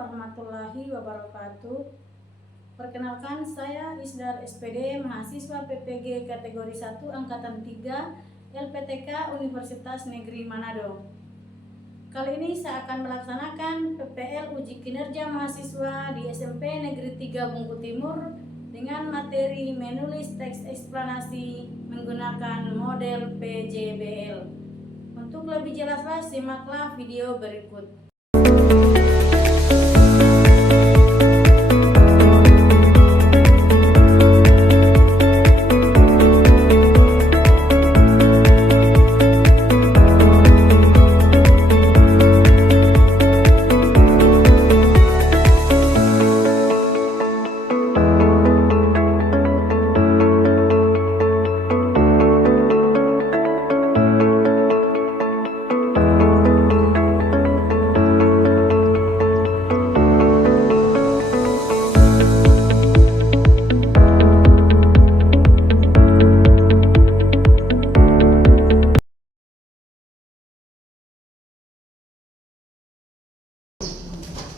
warahmatullahi wabarakatuh. Perkenalkan, saya Isdar SPD, mahasiswa PPG kategori 1 angkatan 3 LPTK Universitas Negeri Manado. Kali ini saya akan melaksanakan PPL uji kinerja mahasiswa di SMP Negeri 3 Bungku Timur dengan materi menulis teks eksplanasi menggunakan model PJBL. Untuk lebih jelasnya simaklah video berikut.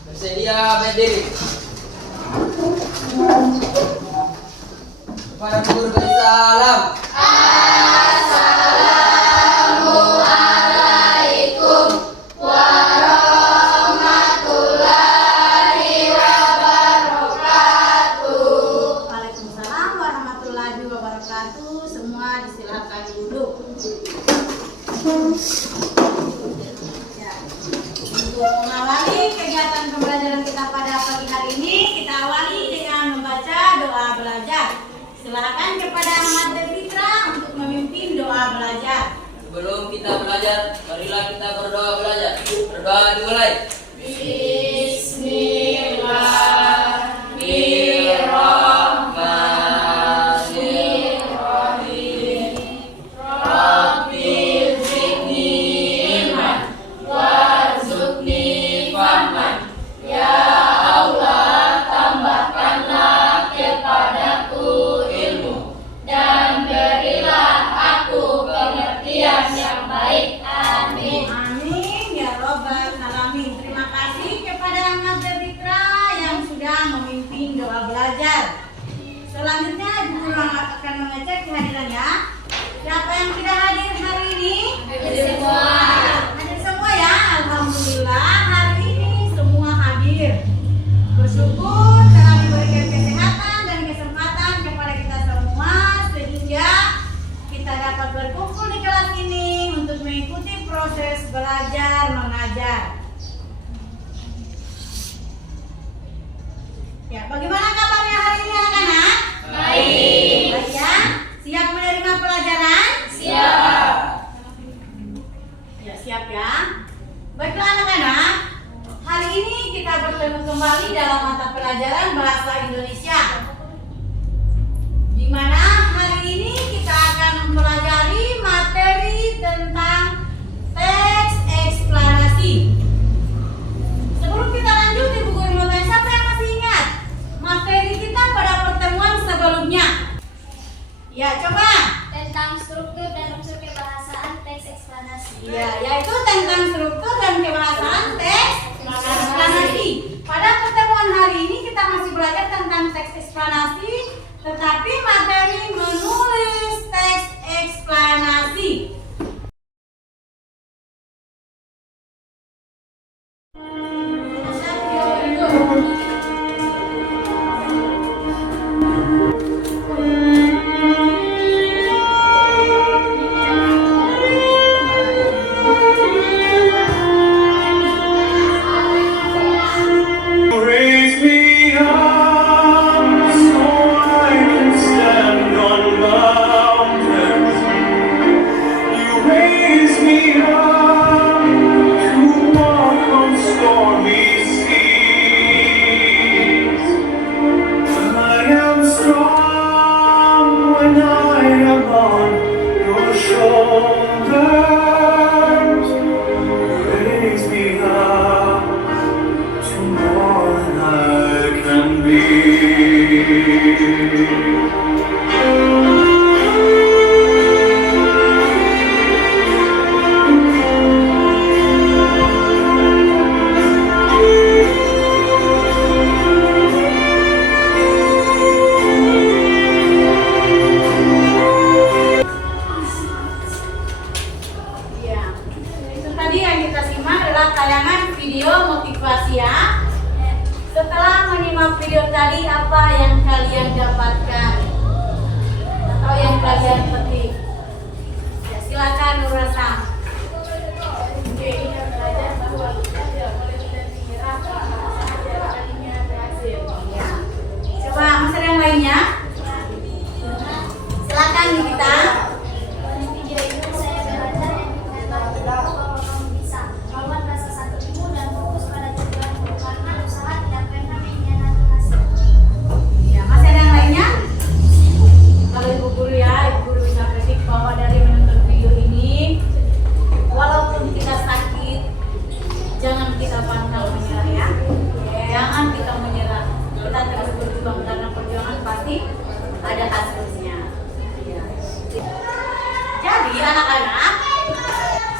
Bersedia berdiri. Kepada guru beri salam. Assalamualaikum warahmatullahi wabarakatuh. Waalaikumsalam warahmatullahi wabarakatuh. Semua disilakan duduk. Untuk mengawali kegiatan pembelajaran kita pada pagi hari ini, kita awali dengan membaca doa belajar. Silakan kepada Ahmad Devitra untuk memimpin doa belajar. Sebelum kita belajar, marilah kita berdoa belajar. Berdoa dimulai. Bismillahirrahmanirrahim. Rabbi zidni ilman warzuqni fahman. Ya Allah, tambahkanlah kepadaku ilmu dan berilah aku pengertian yang baik. Amin. Amin ya robbal alamin. Terima kasih kepada Ahmad Devitra yang sudah memimpin doa belajar. Selanjutnya guru akan mengecek kehadirannya. Siapa yang tidak hadir hari ini? Semua. Hadir semua ya. Alhamdulillah hari ini semua hadir. Bersyukur telah diberikan kesehatan dan kesempatan kepada kita semua sehingga kita dapat berkumpul di kelas ini untuk mengikuti proses belajar mengajar. Ya, bagaimana kabarnya hari ini anak-anak? Baik. Baik ya. Siap menerima pelajaran? Siap. Ya, siap ya. Baiklah anak-anak, hari ini kita bertemu kembali dalam mata pelajaran Bahasa Indonesia, di mana hari ini kita akan mempelajari materi tentang teks eksplanasi. Sebelum kita lanjut, Ibu Guru mau tanya, siapa yang masih ingat materi kita pada pertemuan sebelumnya? Ya, coba. Tentang struktur dan unsur kebahasaan teks eksplanasi. Ya, yaitu tentang struktur dan kebahasaan teks eksplanasi. Pada pertemuan hari ini kita masih belajar tentang teks eksplanasi, tetapi materi menulis teks eksplanasi. Raise me up so I can stand on mountains. You raise me up to walk on stormy seas. I am strong when I am on your shoulders. Raise me up to more than I can be. menyimak video tadi, apa yang kalian dapatkan atau yang kalian petik? Ya, silakan Nur Rasam. Oke, kita belajar bahwa kita tidak boleh mudah menyerah bahasa ajar kalinya berhasil. Ya. Coba masih ada yang lainnya? Silakan Nikita. Di video ini saya belajar yang mengatakan bahwa kamu bisa melawan rasa sakitmu dan fokus pada tujuanmu karena usaha tidak pernah mengkhianati hasil. Ya, masih ada yang lainnya? Kalau ibu guru ya, ibu guru bisa petik bahwa dari menonton video ini, walaupun kita sakit, jangan kita pantang menyerah ya. Jangan kita menyerah. Kita terus berjuang karena perjuangan pasti ada hasilnya. Ya. Jadi anak-anak,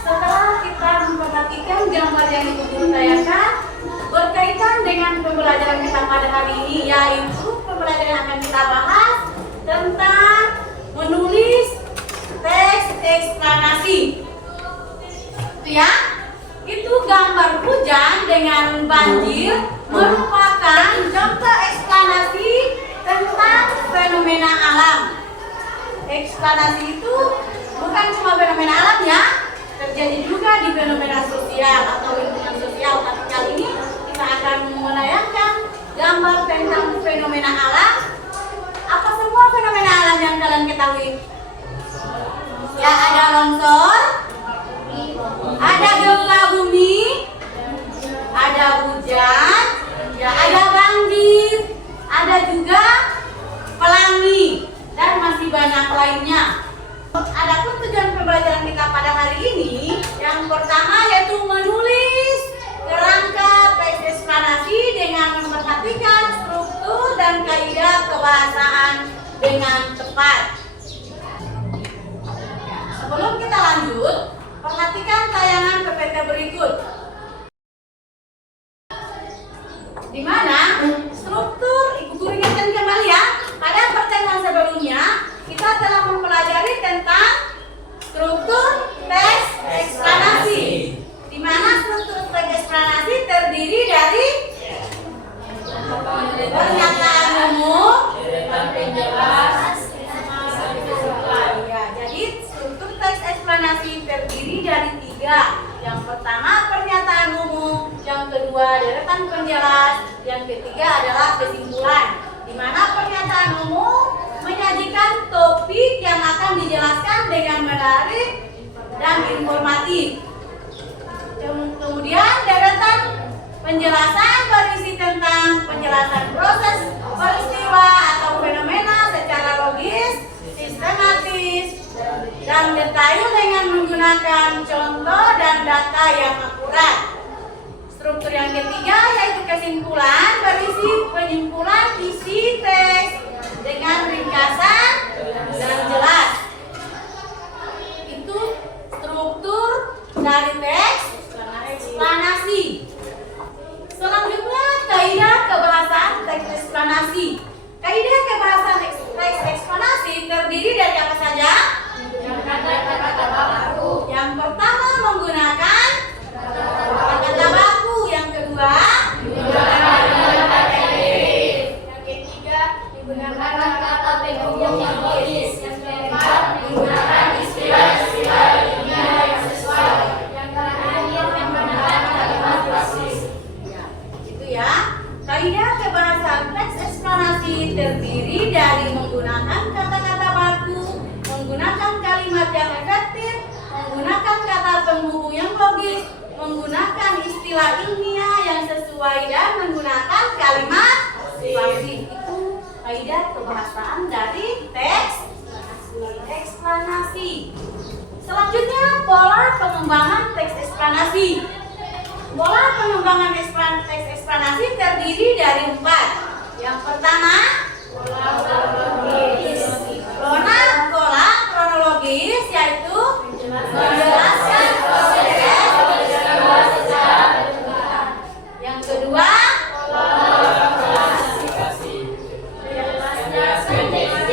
setelah kita memperhatikan gambar yang ibu guru tayangkan berkaitan dengan pembelajaran kita pada hari ini, yaitu pembelajaran yang akan kita bahas tentang menulis teks eksplanasi. Itu ya, itu gambar hujan dengan banjir merupakan contoh eksplanasi tentang fenomena alam. Eksplanasi itu bukan cuma fenomena alam ya, terjadi juga di fenomena sosial atau lingkungan sosial. Tapi kali ini kita akan menayangkan gambar tentang fenomena alam. Apa semua fenomena alam yang kalian ketahui? Ya, ada longsor, ada gempa bumi, ada hujan, ya ada banjir, ada juga pelangi, dan masih banyak lainnya. Adapun tujuan pembelajaran kita pada hari ini, yang pertama yaitu menulis kerangka teks eksplanasi dengan memperhatikan struktur dan kaidah kebahasaan dengan tepat. Sebelum kita lanjut, perhatikan tayangan PPT berikut, di mana struktur, ibu guru ingatkan kembali ya, pada pertemuan sebelumnya kita telah mempelajari tentang struktur teks eksplanasi, di mana struktur teks eksplanasi terdiri dari pernyataan umum, penjelas, ya, jadi struktur teks eksplanasi terdiri dari 3. Yang pertama pernyataan umum, yang kedua deretan penjelas, yang ketiga adalah kesimpulan. Di mana pernyataan umum menyajikan topik yang akan dijelaskan dengan menarik dan informatif. Kemudian deretan penjelasan berisi tentang penjelasan proses peristiwa atau fenomena secara logis, sistematis, dan detail dengan menggunakan contoh dan data yang akurat. Struktur yang ketiga yaitu kesimpulan, berisi penyimpulan isi teks dengan ringkasan dan jelas. Itu struktur dari teks eksplanasi. Selanjutnya kaidah kebahasaan teks eksplanasi. Kaidah kebahasaan teks eksplanasi terdiri dari apa saja? Yang pertama menggunakan kata baku, yang kedua yang ketiga menggunakan kata penghubung yang logis, yang keempat menggunakan istilah-istilah ilmiah yang sesuai, yang terakhir menggunakan kalimat basis. Ya, itu ya. Kaidah kebahasaan teks eksplanasi terdiri dari menggunakan kata-kata baku, menggunakan kalimat yang efektif, menggunakan kata penghubung yang logis, menggunakan istilah ilmiah yang sesuai, dan menggunakan kalimat pasif. Itu kaidah kebahasaan dari teks eksplanasi. Selanjutnya pola pengembangan teks eksplanasi. Pola pengembangan teks eksplanasi terdiri dari 4. Yang pertama, pola kronologis, yaitu menjelaskan proses. Yang kedua,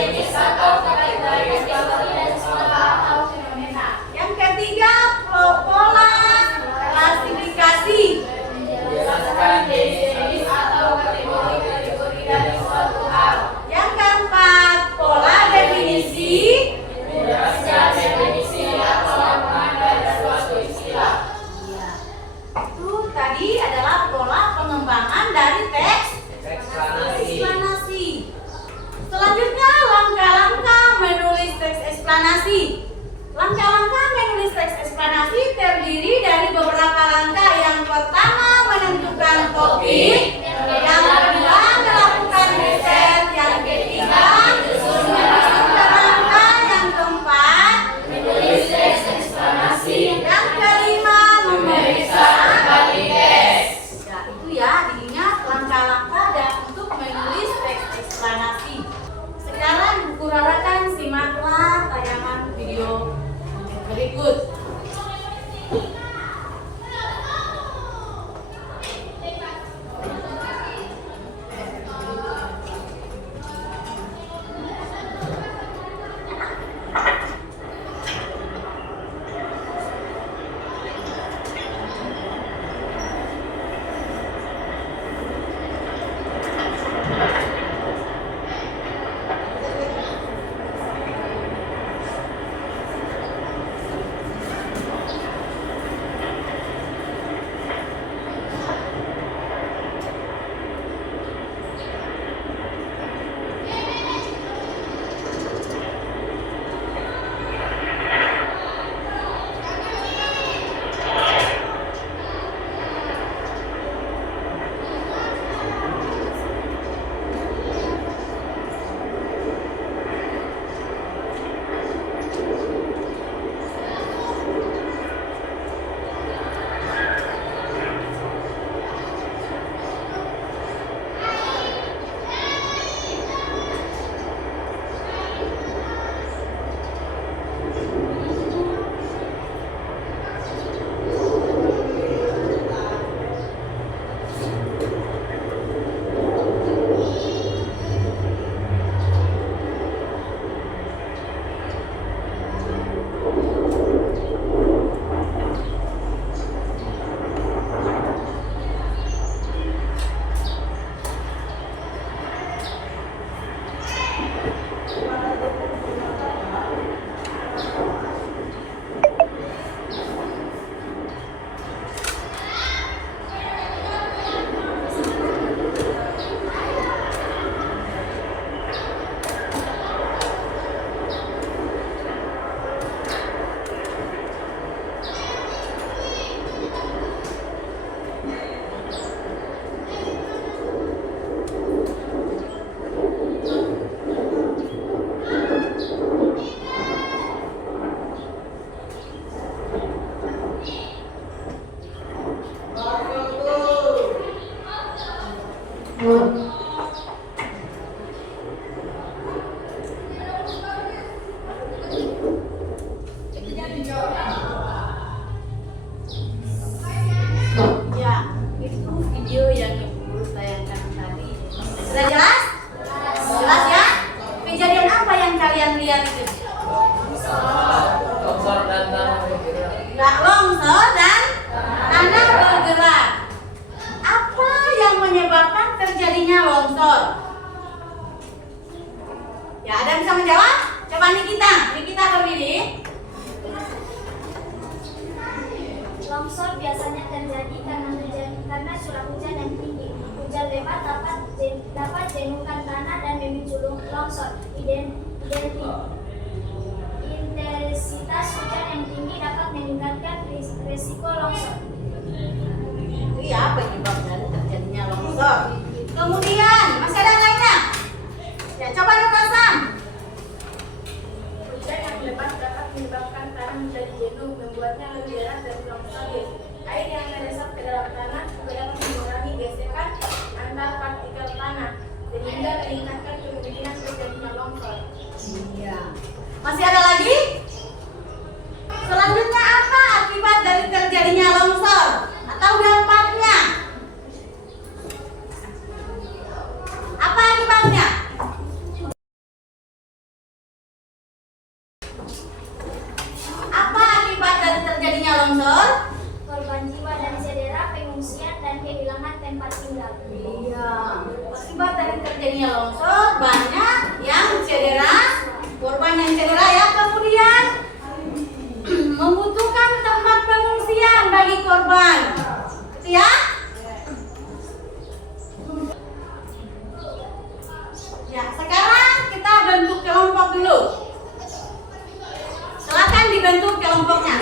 jenis atau fenomena. Yang ketiga, pola klasifikasi, menjelaskan jenis atau kategori dari beberapa langkah. Yang pertama menentukan topik, yang kedua melakukan riset, yang ketiga menyusun kerangka, yang keempat menulis teks eksplanasi, yang kelima memeriksa kali tes. Ya itu ya, diingat langkah-langkah dan untuk menulis teks eksplanasi. Sekarang buku rawatan simaklah tayangan video berikut. Ya, itu video yang Ibu tayangkan tadi. Sudah jelas? Jelas ya? Kejadian apa yang kalian lihat itu? Longsor dan tanah bergerak. Nggak longsor dan tanah bergerak. Apa yang menyebabkan terjadinya longsor? Ya, ada yang bisa menjawab? Coba Nikita berdiri. Longsor biasanya terjadi karena curah hujan yang tinggi. Hujan lebat dapat jenuhkan tanah dan memicu longsor. Intensitas hujan yang tinggi dapat meningkatkan risiko longsor. Itu ya penyebab dari terjadinya longsor. Kemudian masih ada yang lainnya? Ya, coba dipasang. Hujan yang lebat dapat menyebabkan tanah menjadi jenuh, membuatnya lebih deras dan longsor. Air yang meresap ke dalam tanah juga dapat mengurangi gesekan antar partikel tanah, sehingga meningkatkan kemungkinan terjadinya longsor. Iya. Masih ada lagi? Selanjutnya apa akibat dari terjadinya longsor atau dampaknya? Apa akibatnya? Apa akibat dari terjadinya longsor? Korban jiwa dan cedera, pengungsian, dan kehilangan tempat tinggal. Iya. Akibat dari terjadinya longsor banyak yang cedera, korban yang cedera ya. Kemudian membutuhkan tempat pengungsian bagi korban. Gitu ya? Ya, sekarang kita bentuk kelompok dulu. Silakan dibentuk kelompoknya.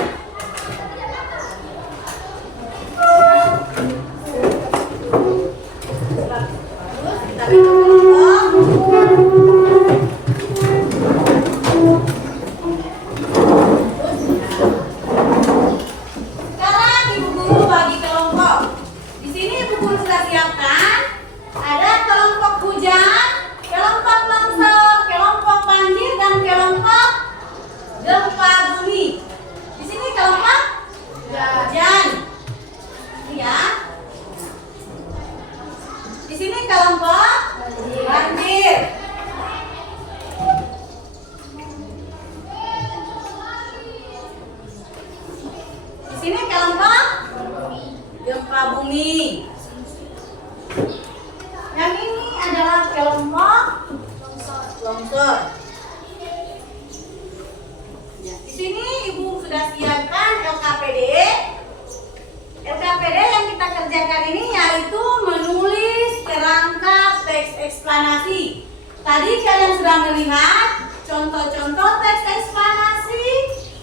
Sekarang Ibu Guru bagi kelompok. Di sini Ibu Guru sudah siapkan. Ada kelompok hujan, kelompok longsor, kelompok banjir, dan kelompok gempa bumi. Di sini kelompok hujan. Ya. Di sini kelompok banjir. Di sini kelompok gempa bumi. Yang ini adalah kelompok longsor. Ya, di sini Ibu sudah siapkan LKPD. LKPD yang kita kerjakan ini yaitu menulis kerangka teks eksplanasi. Tadi kalian sudah melihat contoh-contoh teks eksplanasi,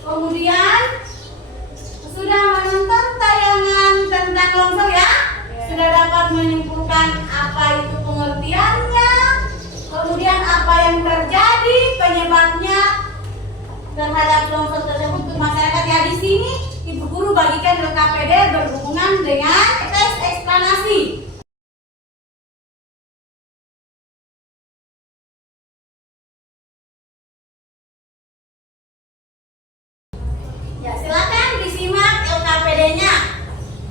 kemudian sudah menonton tayangan tentang longsor ya, sudah dapat menyimpulkan apa itu pengertiannya, kemudian apa yang terjadi, penyebabnya terhadap longsor tersebut untuk masyarakat. Ya, di sini Ibu Guru bagikan LKPD berhubungan dengan teks eksplanasi. Ya, silakan disimak LKPD-nya.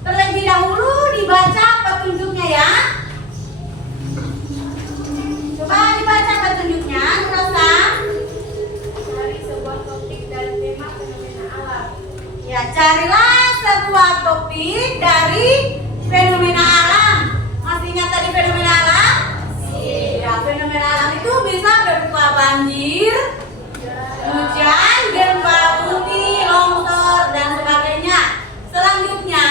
Terlebih dahulu dibaca petunjuknya ya. Coba dibaca petunjuknya, Rosa. Cari sebuah topik dari tema fenomena alam. Ya, carilah sebuah topik dari fenomena alam. Masih ingat tadi fenomena alam? Ya, fenomena alam itu bisa berupa banjir, hujan, gempa bumi, longsor, dan sebagainya. Selanjutnya,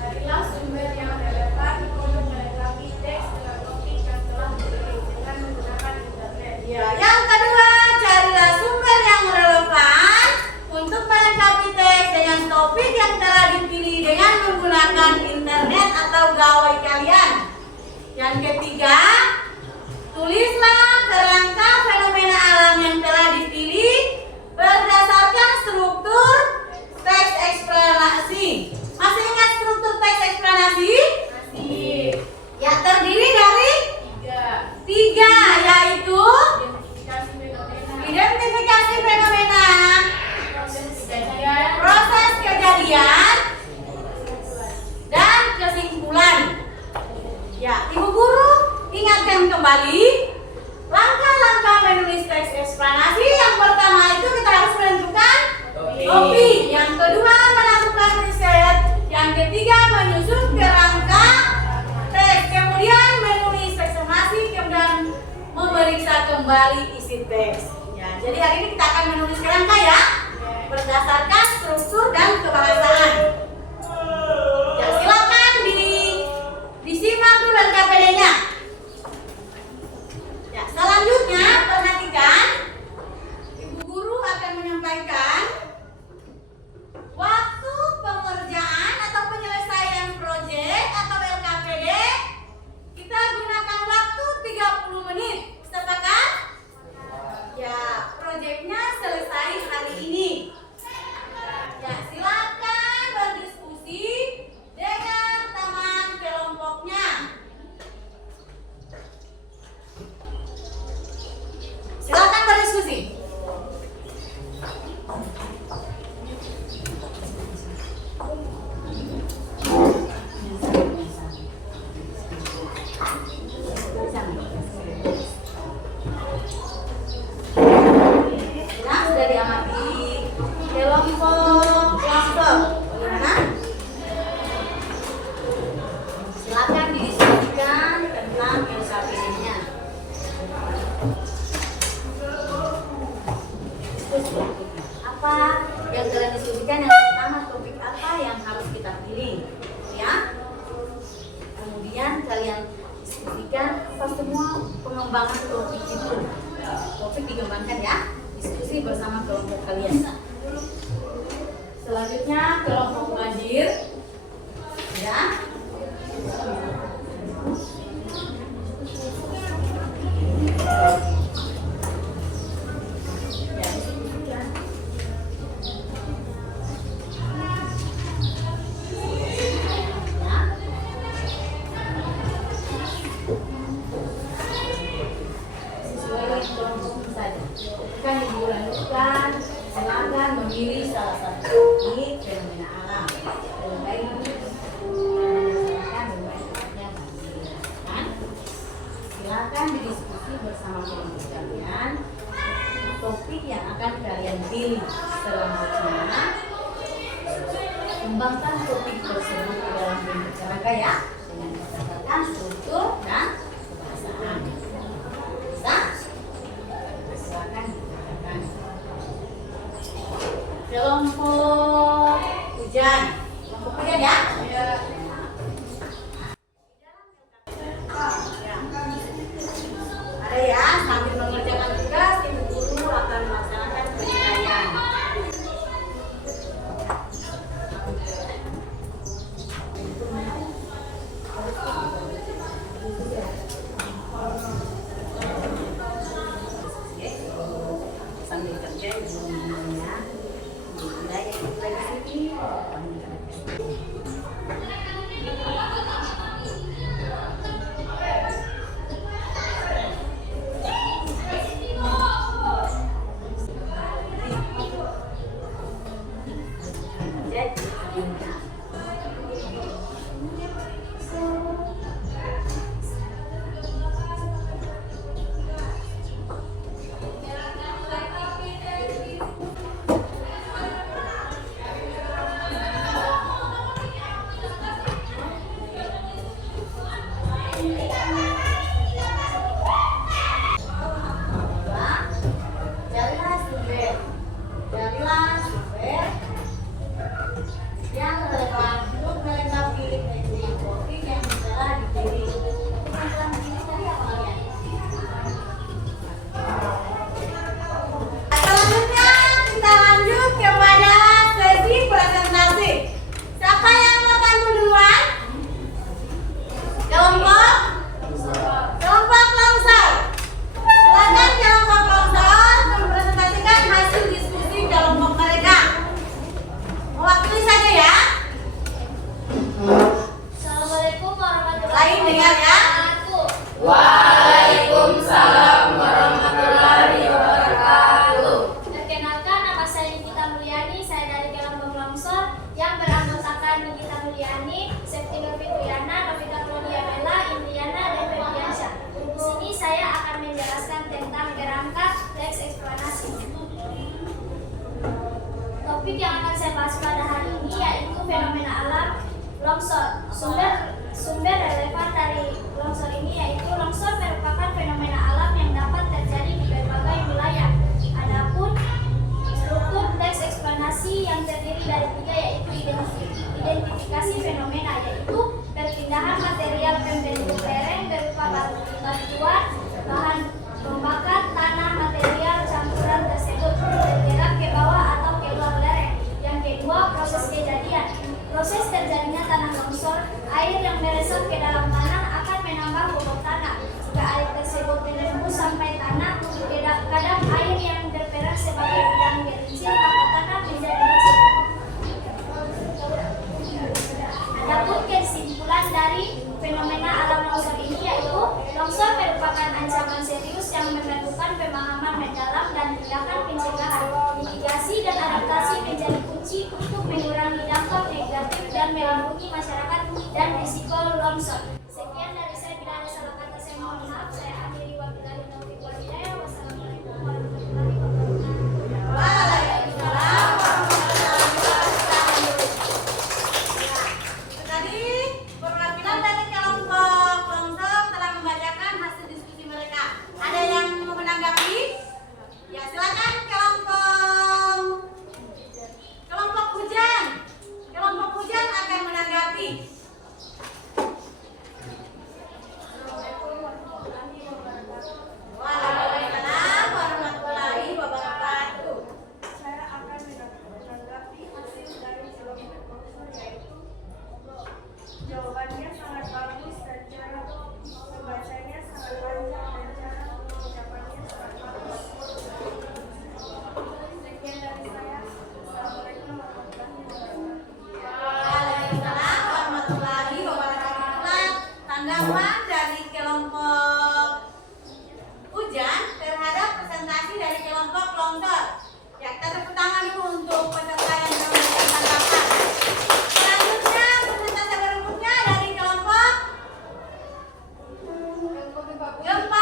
Carilah sumber yang relevan untuk melengkapi teks dengan topik yang telah dipilih dengan menggunakan internet. ya, yang kedua, carilah sumber yang relevan untuk melengkapi teks dengan topik yang telah dipilih dengan menggunakan internet atau gawai kalian. Yang ketiga, tulislah kerangka fenomena alam yang telah dipilih berdasarkan struktur teks eksplanasi. Masih ingat struktur teks eksplanasi? Masih. Ya, terdiri dari 3, yaitu Identifikasi fenomena. identifikasi fenomena, Proses kejadian. proses kejadian, dan kesimpulan. Ya, Ibu Guru ingatkan kembali langkah-langkah menulis teks eksplanasi. Yang pertama itu kita harus menentukan topik. Yang kedua, melakukan riset. Yang ketiga, menyusun kerangka teks. Kemudian menulis teks eksplanasi, kemudian memeriksa kembali isi teks. Ya, jadi hari ini kita akan menulis kerangka ya, berdasarkan struktur dan kebahasaan. Ya, silakan disimak dulu LKPD-nya. Ya, selanjutnya perhatikan, Ibu Guru akan menyampaikan waktu pengerjaan atau penyelesaian proyek atau LKPD. Kita gunakan waktu 30 menit. Sepakat? Ya, proyeknya selesai hari ini. Ya, silakan berdiskusi dengan teman kelompoknya. Silakan berdiskusi. Nah, sudah diamati kelompok longsor. Bagaimana? Silakan didiskusikan tentang LKPD-nya. Diskusi. Apa yang kalian diskusikan? Yang pertama, topik apa yang harus kita pilih, ya? Kemudian kalian diskusikan apa semua pengembangan topik itu. Topik dikembangkan ya. Diskusi bersama kelompok kalian. Selanjutnya kelompok banjir, ya. silakan berdiskusi bersama kelompok kalian. Topik yang akan kalian pilih selanjutnya, kembangkan topik tersebut ke dalam bentuk cerita ya, dengan berdasarkan struktur dan kebahasaan. Bisa? Silakan digunakan. Kelompok hujan. Kelompok hujan ya? Ada ya, sambil mengerjakan tugas, ibu guru akan melaksanakan penilaian. Sambil kerja ibu gurunya, nilai yang lagi sini. Topik yang akan saya bahas pada hari ini yaitu fenomena alam longsor. Sumber relevan dari longsor ini yaitu longsor merupakan fenomena alam yang dapat terjadi di berbagai wilayah. Adapun struktur teks eksplanasi yang terdiri dari 3 yaitu identifikasi fenomena, yaitu perpindahan material pembentuk lereng berupa batuan, bahan pembakar, tanah, material campuran tersebut bergerak ke bawah atau keluar lereng. Yang kedua, proses kejadian. Proses terjadinya tanah longsor, air yang meresap ke dalam tanah akan menambah bobot tanah. Jika air tersebut menembus sampai tanah, kadang air yang berperan sebagai bidang gelincir maka tanah menjadi licin. Adapun kesimpulan dari fenomena alam longsor ini yaitu longsor merupakan ancaman serius yang memerlukan pemahaman mendalam dan tindakan pencegahan. Mitigasi dan adaptasi menjadi kunci untuk mengurangi dampak negatif dan melindungi masyarakat dan risiko longsor. Sekian dari saya, bila ada salah kata saya mohon maaf. Saya akhiri wabillahi taufiq wal hidayah. Wassalamualaikum warahmatullahi wabarakatuh. Waalaikumsalam warahmatullahi wabarakatuh. Tadi perwakilan dari kelompok longsor telah membacakan hasil diskusi mereka. Ada yang mau menanggapi? Ya silakan kelompok hujan. Kelompok hujan akan menanggapi. Waalaikumsalam warahmatullahi wabarakatuh. Saya akan menanggapi hasil dari kelompok longsor yaitu jawabannya sangat bagus dan cara membacanya sangat panjang dan cara mengucapkannya sangat bagus. Sekian dari saya. Assalamualaikum warahmatullahi wabarakatuh. Waalaikumsalam warahmatullahi wabarakatuh. Tanggapan dari kelompok hujan terhadap presentasi dari kelompok longsor. Ya, kita tepuk tangan dulu untuk peserta yang sudah memberikan tanggapan. Selanjutnya presentasi berikutnya dari kelompok gempa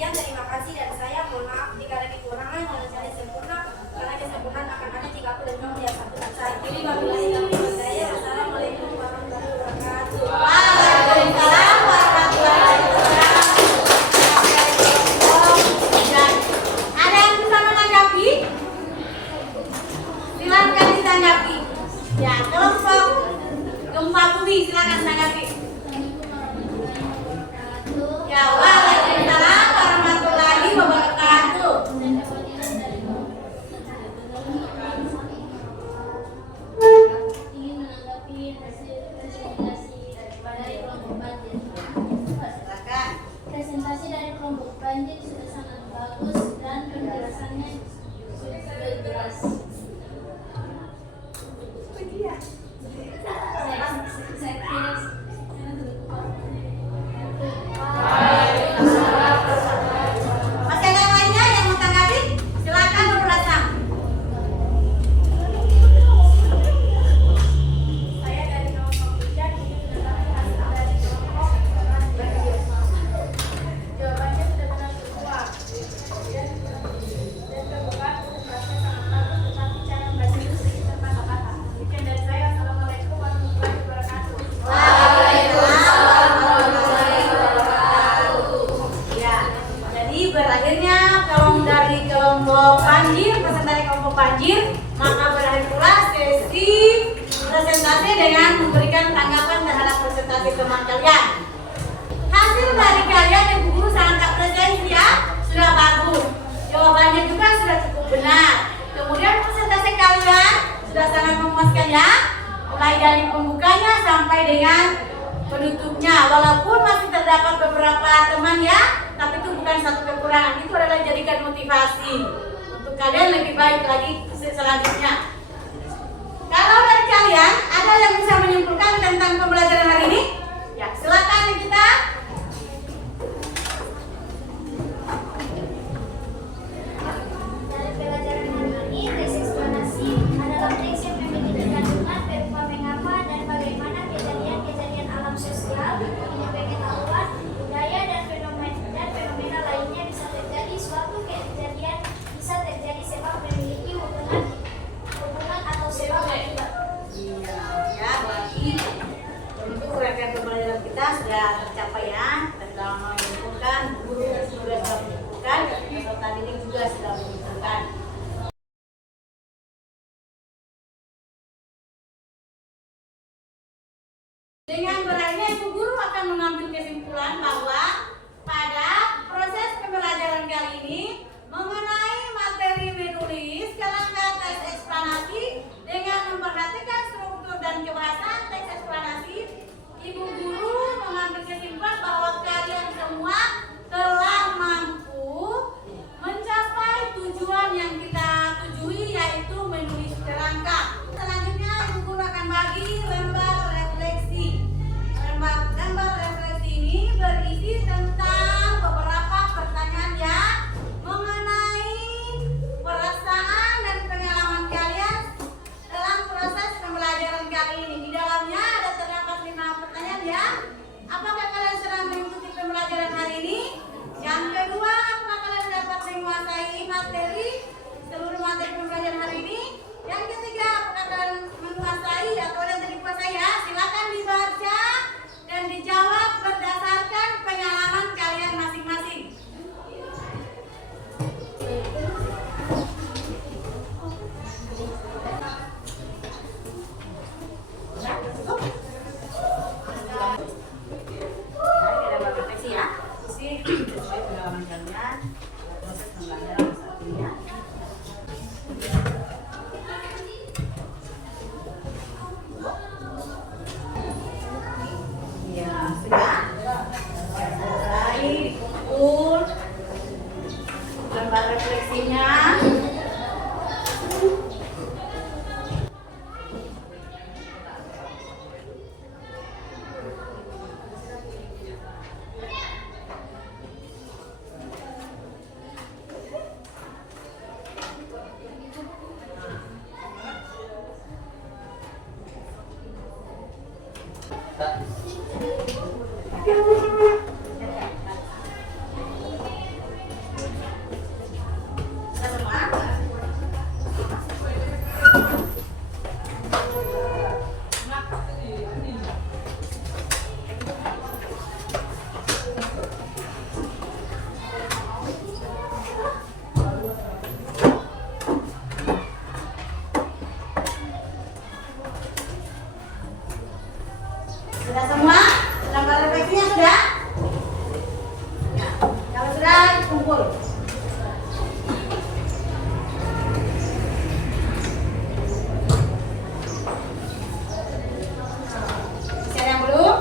Sekian, terima kasih dari saya. Mohon maaf jika ada kekurangan. Jangan cari sempurna, karena kesempurnaan akan ada jika aku dan kamu yang satu. Saya kiri wabillahi taufiq wal hidayah. Wassalamualaikum warahmatullahi wabarakatuh. Waalaikumsalam warahmatullahi wabarakatuh. Ada yang bisa menanggapi? Silakan ditanggapi. Ya, kelompok gempa bumi silakan menanggapi. Ya, waalaikumsalam warahmatullahi wabarakatuh. Ingin menanggapi hasil presentasi dari kelompok banjir. Silakan. Presentasi dari kelompok banjir sudah sangat bagus dan penjelasannya sudah jelas. Saya kira Masih ada yang lainnya yang mau tanggapi? Silakan Nurul Hassan. Saya dari kelompok hujan ingin menanggapi hasil dari kelompok banjir. Jawabannya sudah benar semua dan terbuka prosesnya sangat bagus, tetapi cara membacanya sedikit terbata-bata. Sekian dari saya. Assalamualaikum warahmatullahi wabarakatuh. Ya, jadi berakhirnya dari kelompok banjir, presentasi kelompok banjir, maka berakhir pula sesi presentasi dengan memberikan tanggapan terhadap presentasi teman kalian. Hasil dari kalian Ibu Guru sangat apresiasi ya, sudah bagus. Jawabannya juga sudah cukup benar. Kemudian presentasi kalian sudah sangat memuaskan ya, mulai dari pembukanya sampai dengan penutupnya. Walaupun masih terdapat beberapa teman ya, tapi itu bukan satu kekurangan. Itu adalah jadikan motivasi untuk kalian lebih baik lagi selanjutnya. Kalau dari kalian ada yang bisa menyimpulkan tentang pembelajaran hari ini? Ya, silakan kita. dari pelajaran hari ini, teks eksplanasi adalah teks yang memiliki kandungan berupa mengapa dan bagaimana kejadian-kejadian alam sosial, pengetahuan, budaya dan fenomena lainnya bisa terjadi. Suatu kejadian bisa terjadi sebab memiliki hubungan atau sebab akibat. Iya, ya, berarti untuk rangkaian pembelajaran kita sudah tercapai ya. Dan dalam menyimpulkan, guru sudah menyimpulkan, peserta didik juga sudah menyimpulkan. Dengan berakhirnya Ibu Guru akan mengambil kesimpulan bahwa pada proses pembelajaran kali ini mengenai materi menulis kerangka teks eksplanasi dengan memperhatikan struktur dan kebahasan teks eksplanasi, Ibu Guru mengambil kesimpulan bahwa kalian semua telah mampu mencapai tujuan yang kita tujui, yaitu menulis kerangka. Selanjutnya Ibu Guru akan bagi lembar refleksi. Lembar refleksi ini berisi tentang beberapa pertanyaan ya mengenai perasaan dan pengalaman kalian dalam proses pembelajaran kali ini. Di dalamnya ada terdapat 5 pertanyaan ya. Apakah kalian sedang mengikuti pembelajaran hari ini? Yang kedua, apakah kalian dapat menguasai materi seluruh materi pembelajaran hari ini? Yang ketiga, apakah kalian menguasai atau ada yang dikuasai ya? Silakan dibaca dan dijawab berdasarkan pengalaman kalian masing-masing. Gambar refleksinya. Sudah semua? Lembar refleksinya sudah? Ya, kalau sudah kumpul. Masih ada yang belum?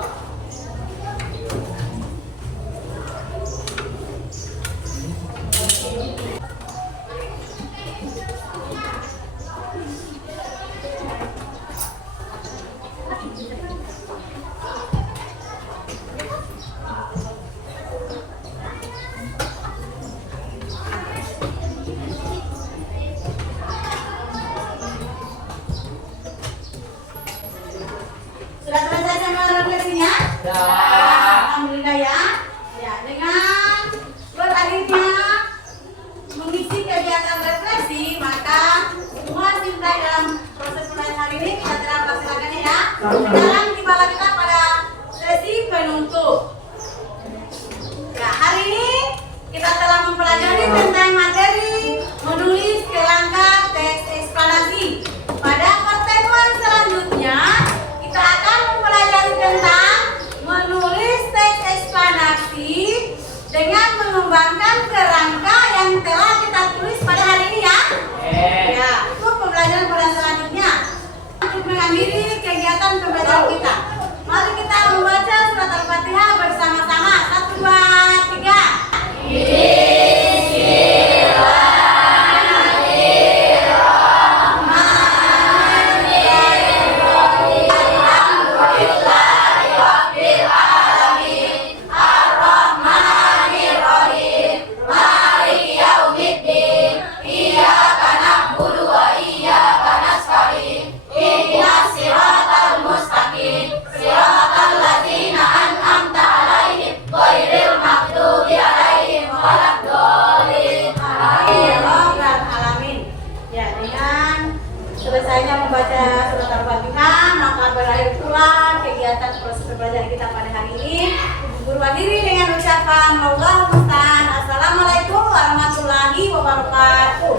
Sudah selesai sama refleksinya? Alhamdulillah ya. Ya, dengan berakhirnya mengisi kegiatan refleksi, maka semua simpai dalam proses pelajaran hari ini kita telah laksanakannya ya. Sekarang tibalah kita pada sesi penutup. Ya, hari ini kita telah mempelajari tentang materi menulis kerangka teks eksplanasi. Pada pertemuan selanjutnya kita akan mempelajari tentang menulis teks eksplanasi dengan mengembangkan kerangka yang telah kita tulis pada hari ini ya. Ya, itu pembelajaran pada selanjutnya. Untuk mengakhiri kegiatan pembelajaran kita, mari kita membaca surat Al-Fatihah bersama-sama. 1, 2, 3. Selesainya membaca surat Al-Fatihah, maka berakhir pula kegiatan proses pembelajaran kita pada hari ini. Guru akhiri dengan ucapan Allahumma Assalamualaikum warahmatullahi wabarakatuh.